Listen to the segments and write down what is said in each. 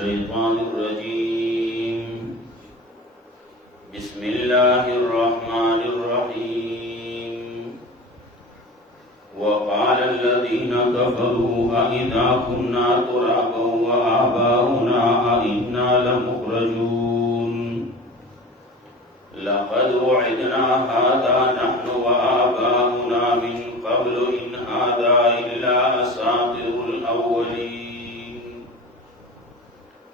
الشيطان الرجيم بسم الله الرحمن الرحيم وقال الذين كفروا أإذا كنا ترابا وآباؤنا أإنا لمخرجون لقد وعدنا هذا نحن وآباؤنا من قبل إن هذا إلا أساطير الأولين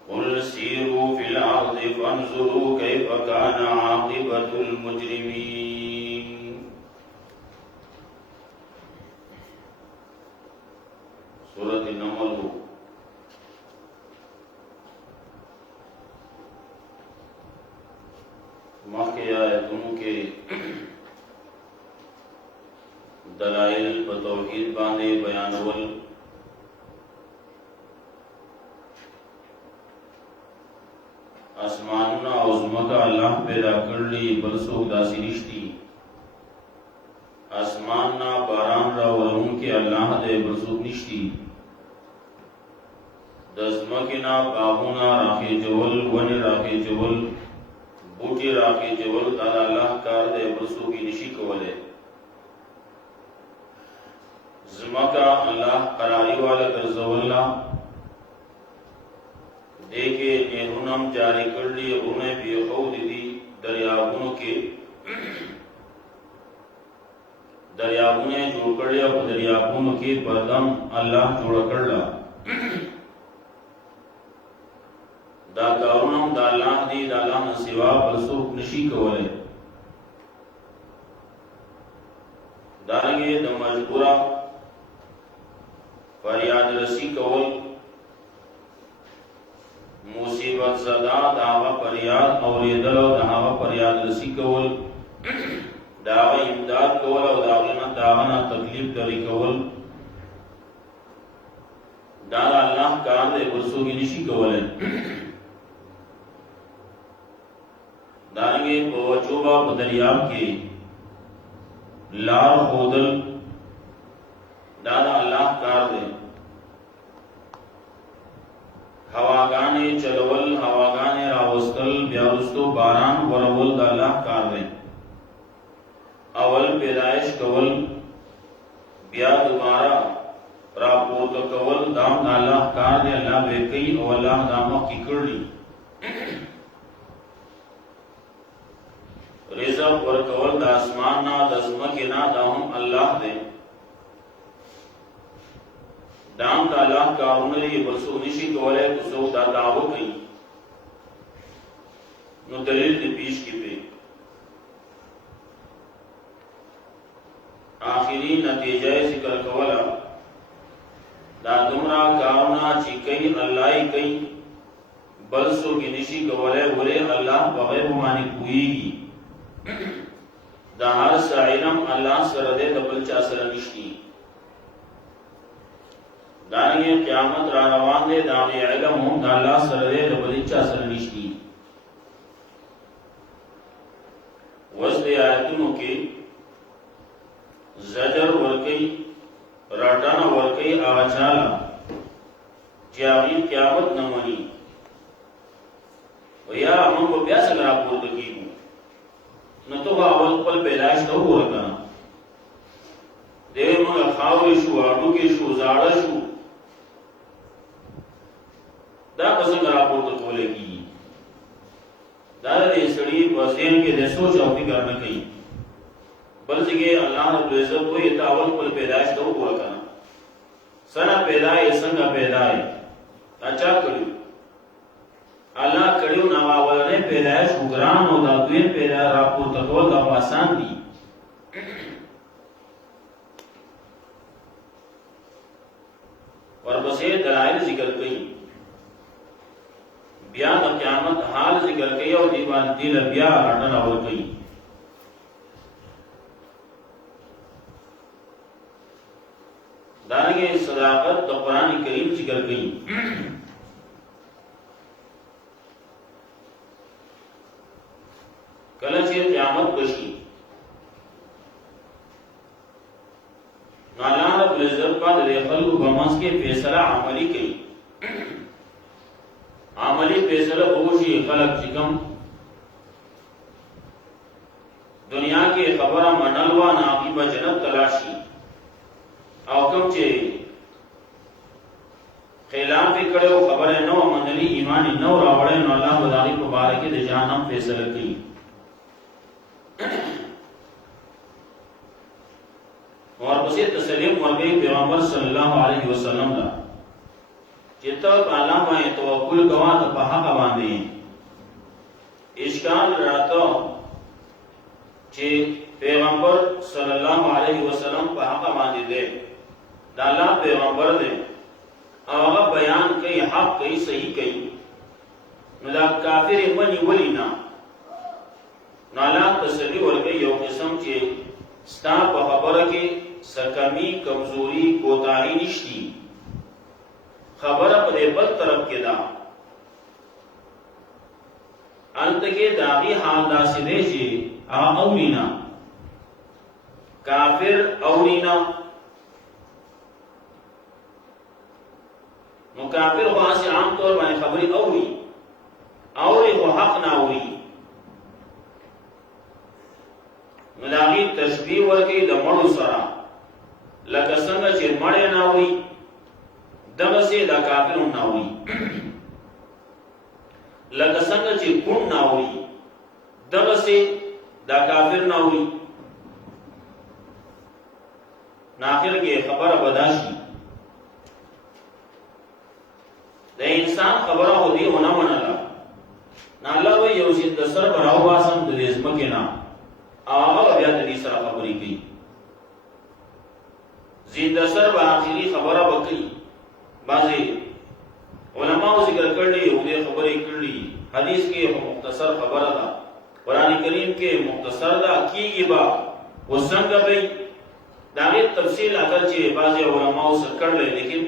قل سيروا في الأرض فانظروا كيف كان عاقبة المجرمين سورة النمل مخی آیتوں کے دلائل بتوحید باندے بیانول اسماننا او زمکا اللہ پیدا کرلی بلسوک داسی نشتی اسماننا باران را ورون کے اللہ دے بلسوک نشتی دزمکنا باغونا راخی جول ون راخی جول بوٹی راخی جول دادا اللہ کار دے بلسوکی نشی کولے زمکا اللہ قراری والا کرزواللہ دیکھے نیرونم جاری کر لی انہیں بھی خود دی دریابونوں کے دریابونے جوڑ کر لیا دریابونوں کے پردم اللہ جوڑ کر لا دا کارونم دا اللہ دی دا اللہ نسوا بلسوک نشی کولے دارنگے دا مجبورہ فریاد رسی کول مصیبت زدہ داغا پریاد اوریدل و داغا پریاد رسی کول داغا امداد کول و داغنا تکلیف دری کول داغا اللہ کار دے برسو کی نشی کول دارنگے پوچوبہ بدریاب کے لار خودل دادا اللہ کار دے ہواگانے چلول ہواگانے راوستل بیارستو باران ورول دا اللہ کار دے اول پیدائش کول بیا دوبارہ راپورت کول دام دا اللہ کار دے اللہ بے کئی او اللہ دامہ کی کرلی رزق ورکول دا اسمان نا دزمکنا داہم اللہ دے دام دا اللہ کا انری برسو نشی کولے کسو دا دعوو کئی نو دلیل دی پیش کی پہ آخری نتیجہ ذکر کولا دا دمرا کارونا چی کئی اللہ کئی بلسو کی نشی کولے ولے اللہ بغیر مانی کوئی گی دا ہر سا علم اللہ سردے دا بلچا سر نشتی دانگی قیامت را روان دے داغی علم ہم دا اللہ سردے دا بلچا سر نشتی وزد آیتونو کے زجر ورکی رٹانا ورکی آچالا جاوی قیامت نمانی ویا ہم کو بیاس اگر آپ پورت کی ہوں نہ تو اول پل پیدائش نہ ہو رکھا دے منگا خاوی شو آڈو کی شو زاڑا شو دا قسم راپورت کولے کی دا دے سڑی وزین کے دے سوچ او فکر نہ کئی بلکہ اللہ رب العزت کو یہ تاول پل پیدائش نہ ہو رکھا سنا پیدائے سنگا پیدائے اچھا کریو اللہ کڑیو نواولنے پیدائش اگران و دا دوین پیدائش راپور تکول دا آسان دی اور بسے دلائل ذکر کئی بیا دا قیامت حال ذکر کئی اور دیوان دیل بیا رٹن اور کئی دارنگے صداقت دا قرآن کریم ذکر کئی کلچے قیامت بشی اللہ رب العزت بعد خلق بمس کے فیصلہ عملی کی خلق چې کوم دنیا کې خبره منل و نه هغه به جنت تلاشي او کوم چې خلاف کړو خبره نو منلي ایمان نو راوړل نو الله تعالی په باره کې د جهنم فیصله کوي اور پسې تسلیم ورکړي پیغمبر صلی الله علیه وسلم لا چې ته په الله باندې توکل کوه ته په حق باندې اشکال راته چې پیغمبر صلی الله علیه وسلم په حق باندې دی دا الله پیغمبر دی او هغه بیان کوي حق کوي صحیح کوي نو دا کافر منی ولی نه نو الله تسلی ورکړي یو قسم چې ستا په خبره کې سکمی کمزوری کوتاهی نشتی خبره په دې بل طرف کې ده انت کې داغي حال داسې دی چې هغه اورینا کافر اورینا نو کافر خو اسی عام طور باندې خبري اوري خو حق نه اوري نو داغي تشبیه ورکړي د مړو سره لکه څنګه چې مړ نه اوري دغه سي دا کافر نه اوري لکه څنګه چې کون نه اوري دغه سي دا کافر نه اوري ناخر کې خبره بداشي د انسان خبره هو دی ونه منله نه الله وی یو چې د سر براو واسم د دې ځمکې نه هغه بیا د دې سره خبرې کوي زنده سر به اخیری خبره وکړي بعضی علماء ذکر کړي او دې خبرې کړي حدیث کې مختصر خبره ده قران کریم کې مختصر ده کیږي با وسنګ به داغه تفصیل اگر چې بعضی علماء سره کړل لیکن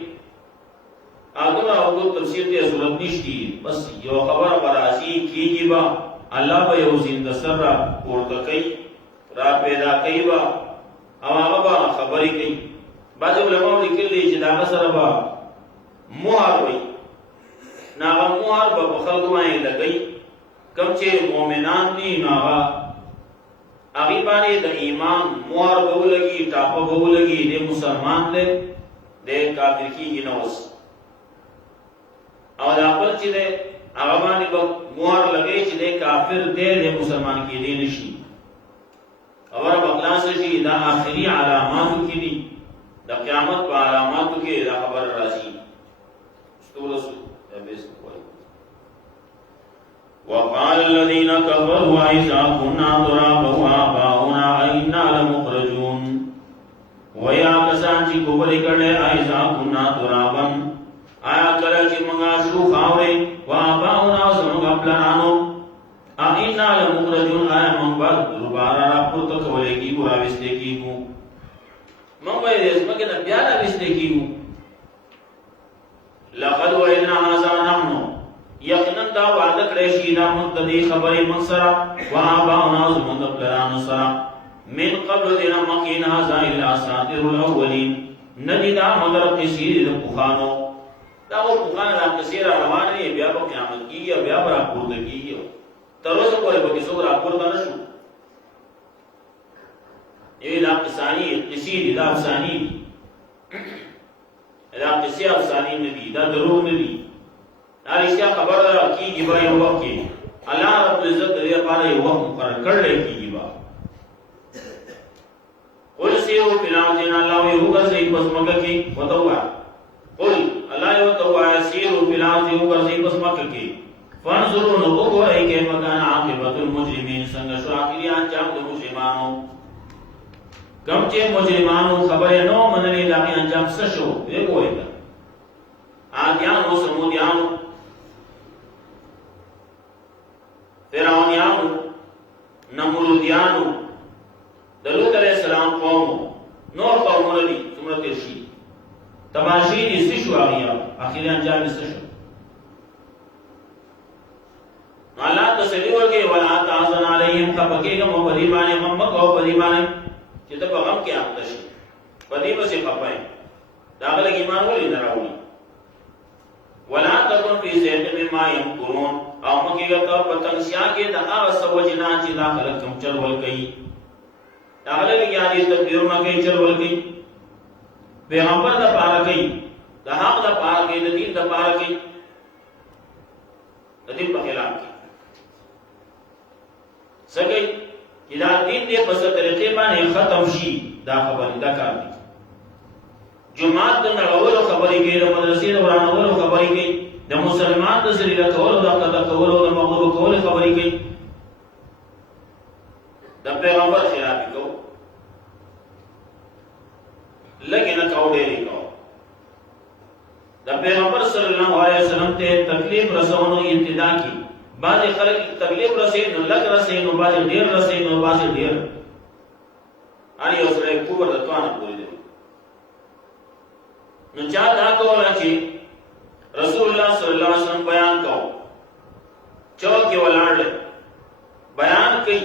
اګه او تفسیر دې ضرورت نشتی بس یو خبره براشي کیږي با الله به یو زنده سر ورته کوي را پیدا کوي با او هغه به خبرې کوي بعض علماء لیکلي چې دا سره به مهر وي ناغه مهر به خلق باندې لګي کوم چې مؤمنان دي ناغه هغه باندې د ایمان مهر به ولګي ټاپه به ولګي د مسلمان دې د کافر کیږي نو او دا خپل چې ده هغه باندې به مهر لګي چې د کافر دې د مسلمان کې دي نشي اور بخلاص شي دا آخري علامات کې دي د قیامت په علاماتو کې دا خبر راځي استورسو ابس وقال الذين كفروا اذا كنا ترابا وآباؤنا أئنا لمخرجون ويا کسان چې کوبل کړي اذا كنا ترابا آیا کله چې موږ شو خاورې وآباؤنا زموږ پلانو أئنا لمخرجون آیا موږ به دوباره راپورته کولای کیږو راوستل کیږو موږ به دې څنګه نه بیا راوستل کیږو لقد وعدنا هذا نحن یقینا دا وعده کړی شي دا متدی خبرې من سره وآباؤنا زموږ پلانو سره من قبل دینا مکین هذا الا اساطیر الاولین ندی دا مگر قصیر د پوخانو دا او پوخانه دا قصیر روان دی بیا په قیامت کیږي بیا پر راپورته کیږي تر اوسه پورې به څو راپورته نشو ای دا قصانی قصیر دا افسانی دا قصې افسانی نه دي دا دروغ نه دي دا رښتیا خبره کیږي به یو وخت کې الله رب العزت دې لپاره یو وخت مقرر کړی کیږي با قل سیرو فی الارض الله یوغسی پس مکه کې وتوا قل الله یوتوا سیرو فی الارض یوغسی پس مکه کې فانظروا نو وګورئ کیف کان عاقبت المجرمین څنګه شو اخري انجام د مجرمانو کم چې مجرمانو خبره نو منلې دا انجام څه شو وګورئ عادیانو سمودیانو فرعونیانو نمرودیانو دلوت علیہ السلام قوم نور قومونه دي څومره تیر شي تباشیر یې څه شو هغه اخیری انجام یې څه شو الله تسلی ورکړي ولا تعزن علیهم خفقهم وبریبان محمد او بریبان چې ته په غم کې اخته شي په دې وسه خپای دا غل ایمان ولې نه راوړي ولا تکن فی زیت مما یمکرون او مکیگا تو پتنگسیا کے دا آغا سوجنا چی دا خلق کم چلول کئی دا خلق یادی تدبیر مکی چلول کئی پیغمبر دا پارا کئی دا حق دا پارا کئی دا دین دا پارا کئی دا دین پا خلاف کی سکئی کہ دا دین دے پس طریقے بانے ختم شی دا خبری دا کار دی جماعت دا نغولو خبری کئی دا مدرسی دا ورانولو خبری کئی دا مسلمان دا سلیلہ کولو دا قطع کولو دا مغلوب کولو خبری کئی دا پیغمبر خلافی کو لگی نہ کہو ڈیری کہو دا پیغمبر صلی اللہ علیہ وسلم تے تکلیف رسونو ابتدا کی بعض خلق تکلیف رسین لگ رسین بعض دیر رسین بعض دیر آنی اسرے کوبر دتوانا پوری دے نو چاہ دا کولا چی رسول اللہ صلی اللہ علیہ وسلم بیان کہو چوکی والار لے بیان کئی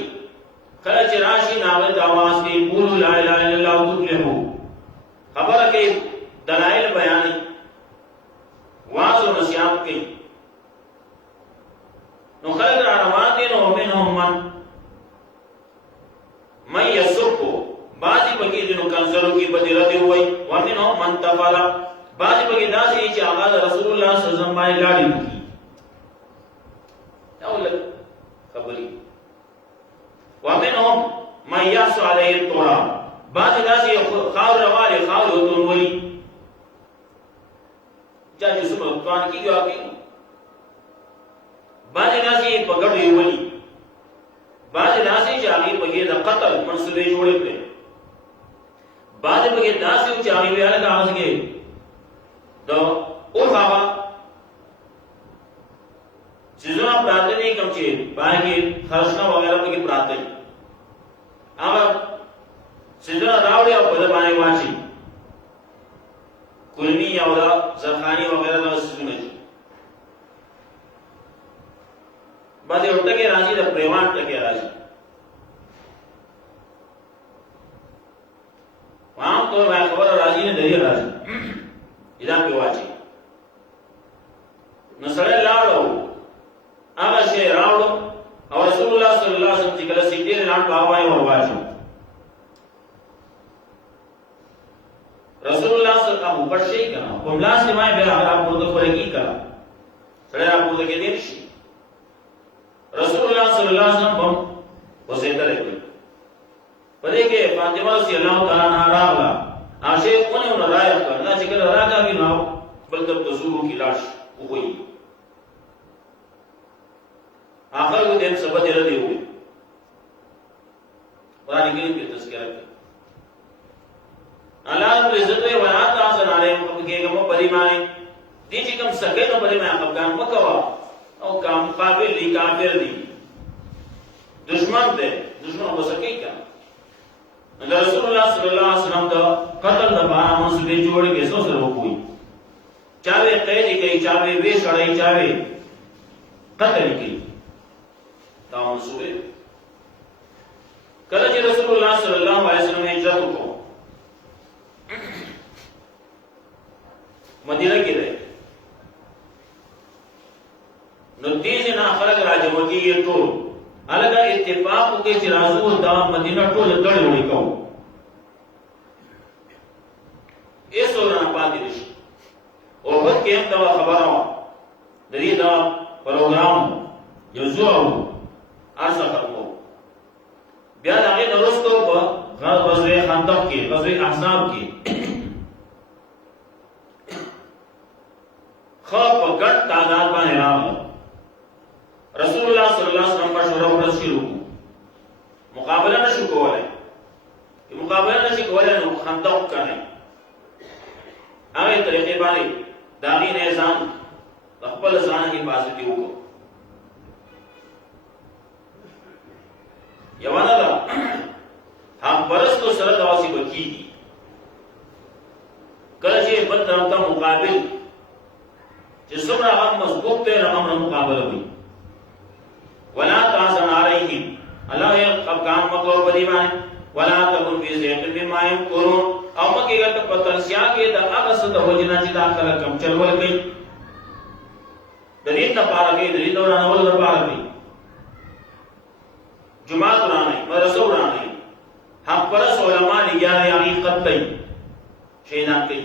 خلچ راشی ناوید آواز کی قولو لا الہ الا اللہ تفلحو خبر کے دلائل بیانی واضح و نصیحت کی نو خلق روان دین و منهم من یسبو بعضی بگی دنو کنسلو کی بدی ردی ہوئی ومنهم من تفالا بعضی بگی داسی چی آغاز رسول اللہ صلی اللہ علیہ وسلم بائی لاری کی اولک خبری ومنهم من یحسو علیہ التراب بعض داسی خاور روالے خاور ہوتون ولی جا جسم اتوان کی جو آگئی بعض داسی پکڑی ولی بعض داسی چاہی بگیر دا قتل منصوبے جوڑے پہ بعض بگیر داسی چاہی وی الگ آواز گئے دا اور خوابا چیزونا پراتے نہیں کم چیز باہر کی خرشنا وغیرہ بگیر پراتے آبا سجنا راوڑی او پدر بانے واچی کلمی یا ودا زرخانی وغیرہ دا سجنا چی بعضی اٹھا کے راجی دا پریوان ٹکے راجی وہاں تو میں خبر راجی نے دریئے راجی ادھا پہ واچی نسڑے لاڑو آگا شے راوڑو اور رسول اللہ صلی اللہ علیہ وسلم چکل سکتے لاڑ پاوائی اور واچو رسول اللہ صلی اللہ علیہ وسلم پڑھشے ہی کرنا پملاس کے مائے بیرا اگر آپ مردہ کو رکی کرنا سڑے آپ مردہ کے دیر شی رسول اللہ صلی اللہ علیہ وسلم پم وسیدہ رہے گئے پڑھے کہ فاطمہ رضی اللہ تعالیٰ نارا اللہ آشے انہیں رائے کرنا چکل رائے کا بھی ناو بلتب تزورو کی لاش ہوئی آخر وہ دین سبت ردی ہوئی قرآن کریم کے تذکرہ کی اللہ رب العزت نے ولا تحزن علیہم کہ وہ بری مانے دی جی کم سکے نو بری میں افغان مکوا او کام قابل لی کافر دی دشمن دے دشمن ہو سکے کیا رسول اللہ صلی اللہ علیہ وسلم دا قتل دا بارا منصوبے جوڑ کے سو سر ہو کوئی چاہے قیدی کئی چاہے بے شڑائی چاہے قتل کی تا منصوبے کلچ رسول اللہ صلی اللہ علیہ وسلم ہجرت کو مدینہ کی رہے ندیز نا خلق راجہ وکی یہ طول الگا اتفاق کے چرازو دا مدینہ طول دڑ ہوئی کہو اس دوران پاتی رشی اور خود کے ہم دوا خبر ہوا دری دا پروگرام جو زور ہو آرسا ختم ہو بیاد آگے درستو با غزوہ خندق کی غزوہ احزاب کی خواب گٹ تعداد بانے رام رسول اللہ صلی اللہ علیہ وسلم پر شروع ورس شروع مقابلہ نہ شروع ہوا ہے کہ مقابلہ نہ شروع ہوا ہے خندق کرنے آگے طریقے بانے داغی نیزان تخبل زان حفاظتی ہوگا یوانا دا ہم برس تو سرد آواسی بکی دی کلچے بد درمتا مقابل جس سمرا ہم مضبوط تے رحم مقابل ہوئی ولا تحزن علیہم اللہ افغان مکور بدیمان ولا تکن فی ضیق مما یمکرون او مکی گت پتنسیا کے دا اقصد وجنا چی دا خلق کم چلول گئی دین لپاره کې د دین دورانول لپاره کې جماعت ورانه مدرسه ورانه حق پرس علماء لګیاري حقیقت کوي شهیدان کوي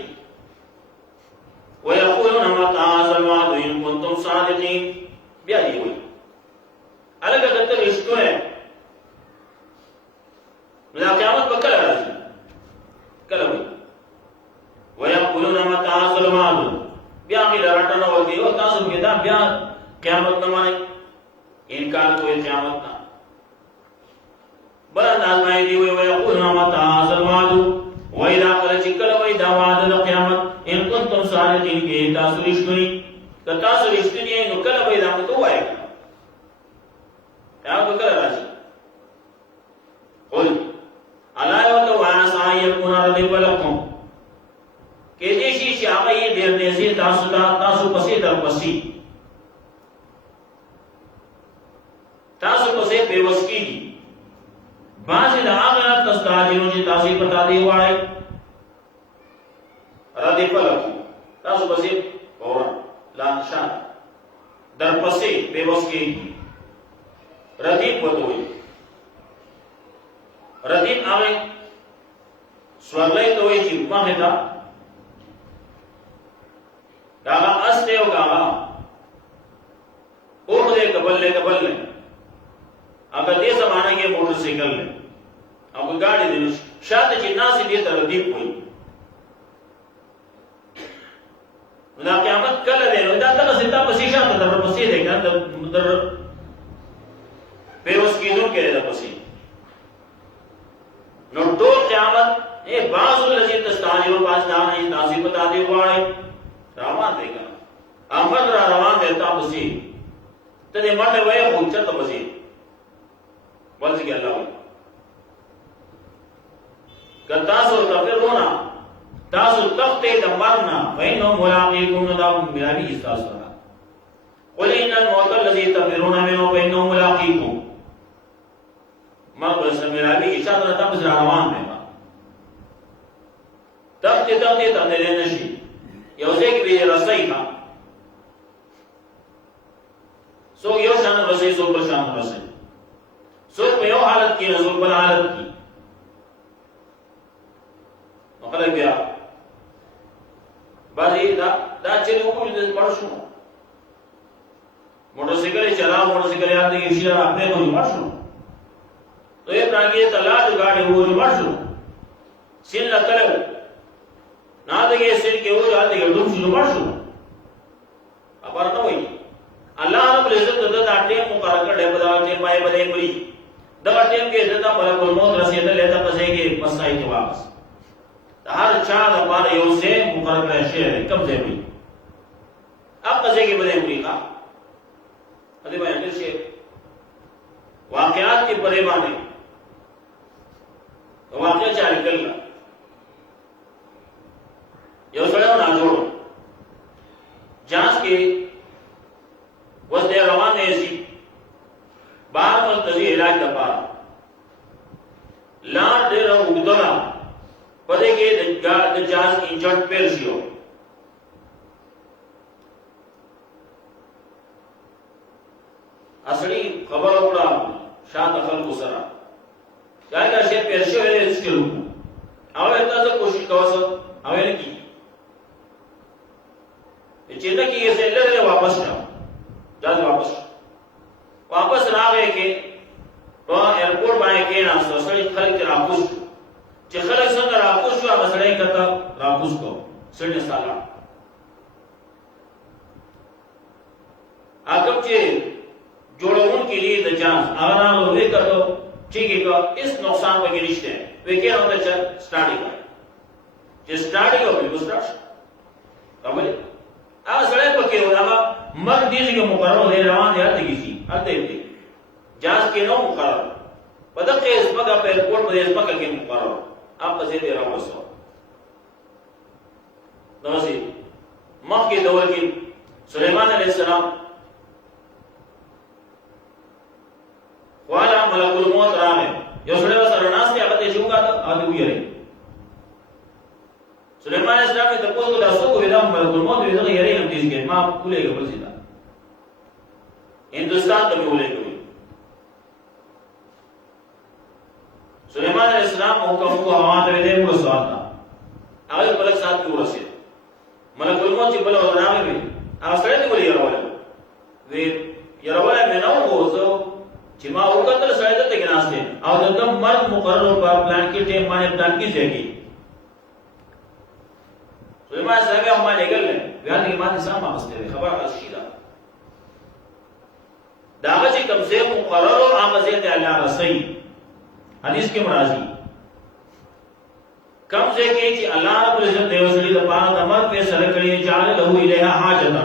ويقولون متى هذا الوعد ان كنتم صادقين بیا دی وي الګ دته رښتونه نو قیامت به کله راځي کله وي ويقولون متى هذا الوعد بیا می لرټنه ورګي او تاسو کې دا بیا قیامت نه مانی انکار کوي قیامت نه بل انداز دی وي ويقولون متى هذا الوعد وإذا قال چکل وای دا وعده د قیامت ان کنتم صادقین کې تاسو رښتونی که تاسو رښتونی نو کله وای دا متو وای یا به کله راځي قل الا وتوعسى يكون ردف لكم کې دې شي چې هغه یې ډېر نږدې تاسو پسې در پسې تاسو پسې پیوس کیږي بعضی دا هغه تستاجرون چې تاسو پتا دی وای ردف لكم تاسو پسې اور لانشان در پسې پیوس کیږي ردیف وتوي ردیف هغه سوالای ته وایي چې ما هدا کاغه استه او کاغه او دې قبل له اگر دې زمانہ کې موټر سائیکل له او ګاډي دې شاته چې ناس دې ته ردیف وایي نو قیامت کله دی نو دا څنګه ستا پسې شاته در پسې دی کنه در پیوس کیدو کې ده پسې نو ټول قیامت بعض الذي تستعجل باز دا نه تاسو پتا دی وای روان دی کنه احمد را روان دی تاسو ته دې ماته وای خو چته پسې ولڅ کې الله وای کتاسو تفرونه تاسو تخته د مرنا وینو ملاقاتکم ندا میراوی استاسو قل ان الموت الذي تفرون منه فانه ملاقاتكم ما بس میراوی اشاره تاسو روان دی تخته ته نه نشي یو ځای کې به رسای کا سو یو شان رسای سو بل شان رسای سو په یو حالت کې رسول بل حالت کې مخله بیا باندې دا چې وګورئ د پړشو موټرسایکل چلا موټرسایکل یاد کې شي راځي نو پړشو ته یې پرانګي تلاټ گاډي وو پړشو سین لکلو نادګي سین کې وو راځي ګډوم شو پړشو خبر نه وي الله رب العزت د ټیم مقرر کړي په دا ټیم پای باندې مری دا ټیم کې دتا ملکul موت رسیدل لته پسې کې مسای کې واپس هر چا د پاره یو څه مقرر کړی شی کم ځای وي اپ ځای کې باندې مری کا دې باندې شی واقعات کې پرې باندې واقعا چا نکل یو سره نه جوړ جانچ کې وځي روان نه شي بار مرتضی علاج د پاره لا ډېر وګدلا پدې کې د جانچ انجن پیر شو اصلي خبر وکړه شاته خلکو سره ځکه چې پیر شو یې سکلو او تاسو کوشش کوئ او یې کی چې دا کې یې سره واپس راو ځان واپس راغی کې په ایرپورټ باندې کې نه سوسړي خلک راکوس چې خلک څنګه راکوس شو هغه سړی کته راکوس کو سړی سالا اګم چې جوړون کې لري د جان هغه نو وکړو چې کې اس نقصان وګړي نشته وکړه نو چې سٹارټینګ چې سٹارټینګ او بل سٹارټ کومه هغه سړی په کې هغه مر دې کې مقرر دی روان دی هلته کیږي هلته دی جاز کې نو مقرر په دغه اسمګه په ایرپورټ په اسمګه کې مقرر اپ په دې راوځو نو سي مخکې دور کې سليمان عليه السلام والا ملکul موت راغی یو سړی سره ناس ته هغه ته شو کاته هغه ویری سليمان عليه السلام ته پوښتنه تاسو کو ویلا ملکul موت ویل یې یې هم دې کې ما کولې غوړ سیدا ہندوستان تک بولے گئے سلیمان علیہ السلام حکم کو ہوا ته دې کو سوال تا هغه ملک صاحب کو ورسې ملک الموت چې بل ورنامه وي هغه سره دې ولې راوړل وی يروله منو وځو چې ما وکړل سره دې کې ناشته او د مرګ مقرر په پلان کې ټیم باندې پلان کې ځای سلیمان صاحب هم لګل بیا دې ما ته سم واستې خبر راشي داغه چې کوم ځای مقرر او هغه ځای ته الله رسي حدیث کې مرাজি کوم ځای کې چې الله رب العزت د وسلی د پاره د مرګ فیصله کړی جعل له الیها حاجتا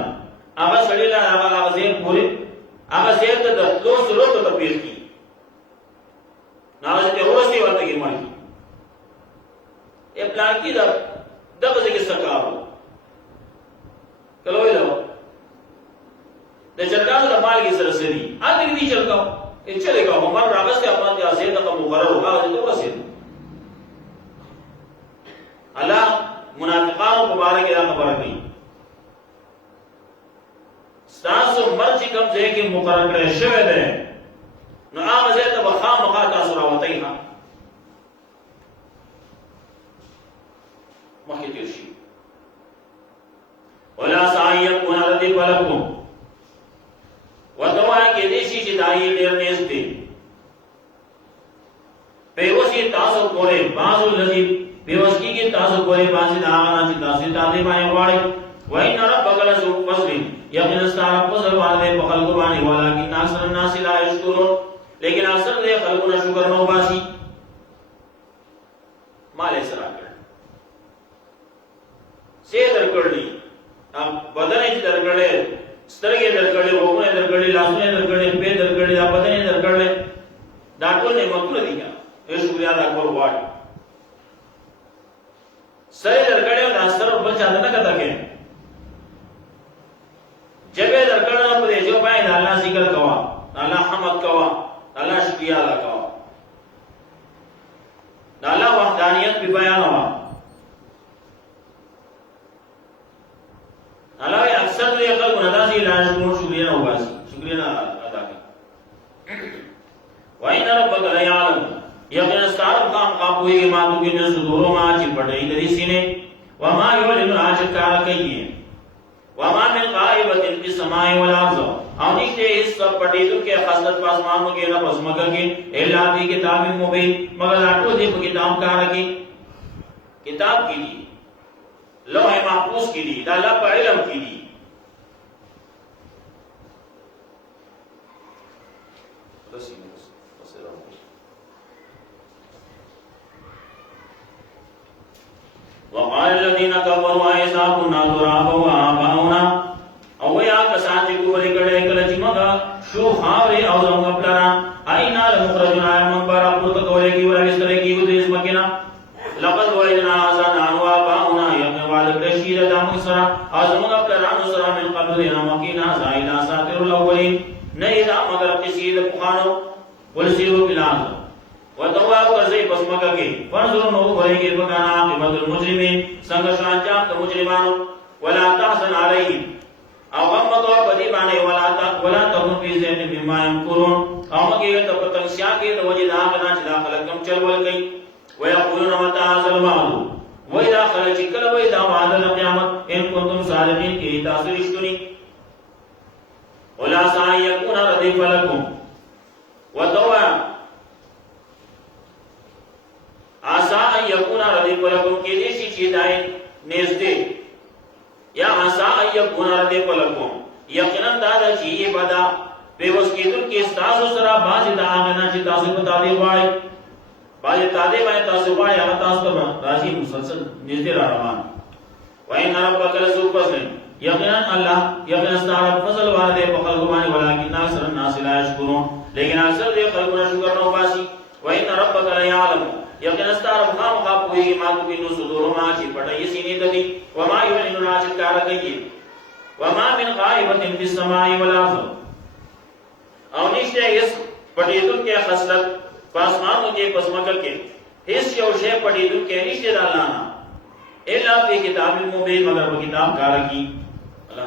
هغه سړی لا هغه ځای پورې هغه ځای ته د لو ضرورت ته پیښ کی ناوځي ته ورسي ورته کې مړی ا پلان کې دغه ځای کې سکاو کلوې له د چرګانو د مال کې سره سړي اته دې چرګاو چې لګاو عمر راغسته خپل د ازید د مقرر هغه ته ورسېد الله منافقانو په باره کې خبره کوي تاسو مرچ کوم ځای کې مقرر کړی شوی دی نو هغه ځای ته خامخا تاسو راوځئ ها مخکې تیر شي ولا سعيكم ردف لكم ودوا کې دې شي چې دای ډېر نيز دي په وسی تاسو کولې بازو لذي په وسی کې تاسو کولې بازي دا نه چې تاسو ته باندې واړي وان ربک لذو فضل یقینا استعار فضل والے په خلق باندې والا کې ناصر الناس لا یشکرون لیکن اکثر دې خلقونه شکر نه وباسي مال سره کړ سي درکړلی بدن یې درکړلې سترګې درکړلې وګونه درکړلې لاسونه درکړلې په درکړلې دا بدن یې درکړلې دا ټول نعمتونه دي یا شکریا اکبر واټ سره درکړلې دا سره بل چا نه کته کې جبه درکړل په دې جو پای الله ذکر کوا الله حمد کوا الله شکریا ادا کوا الله وحدانیت په بیان وا الله اکثر دې خلکو نه داسې لاس مو شکریا نه واسي شکریا نه ادا کوي وان ربک لا یعلم یقینا استعرب قام قابوی ما تو کې نه صدور ما چې پټې دې سینې و ما یولن راج کار کوي و ما من غائبه فی السماء والارض او نشته اس سب پټې کې خاصت پاسمانو کې نه پسمګه کې الا فی کتاب مبین مگر اټو دې په کتاب کار کې کتاب کې دي لوح محفوظ کی دی دا اللہ پا علم کی دی وقال الذين كفروا اذا كنا ترابا وآباؤنا او یا کسان چې کولی کړه کله چې موږ شو خاورې او زموږ پلان اینا لمخرجنا من بارا پورته کولې کی ولا استره کی ودې اسمکنا لقد وعدنا ازنا وآباؤنا يقوال الرشيد دام سرا ازمغ پلان سرا من قبل مكينا زائلا ساتر الاولين نيدا مگر قصيد بخانو ولسيرو بلاد ودوا ورزي بسمگا کے فنظر نو بھرے کے بکانا عاقبت المجرمين سنگ شانجام تو مجرمانو ولا تحزن عليهم او غمت اور بدی بانے ولا تكن في ذهن مما يمكرون او مگے تپتن سیا کے وجد اگنا چلا خلقم چلول گئی ويقولون متى هذا الوعد واذا خرج كل واذا وعد القيامه ان كنتم صادقين کی تاسو رښتونی ولا سيكون رديف لكم وتوا عسى ان يكون رديف لكم کی دې شي چې دای نږدې یا عسى ان يكون رديف لكم یقینا دا چې بدا په وسکیدل کې تاسو سره باز دا غنا چې تاسو په تابع وای باندې تاده باندې تاسو باندې هغه تاسو ته راځي مسلسل نږدې را روان وای نه ربک لذو فضل یقینا الله یقینا ستاره فضل والے په خلق باندې ولکن اکثر الناس لا یشکرون لیکن اکثر دې خلکو نه شکر نه وباسي وای نه ربک لا یعلم یقینا ستاره خامخا کوي ما کو کې نو صدور ما چې پټي سینې ددي و ما یعلن راج کار کوي و ما من غائبه فی السماء والارض او نشته اس پټي دل کې خصلت پاسمانو کې پسمکل کې هیڅ یو شی پټېدو کې نشته د الله نه الا فی کتاب مبین مگر په کتاب کار کی الله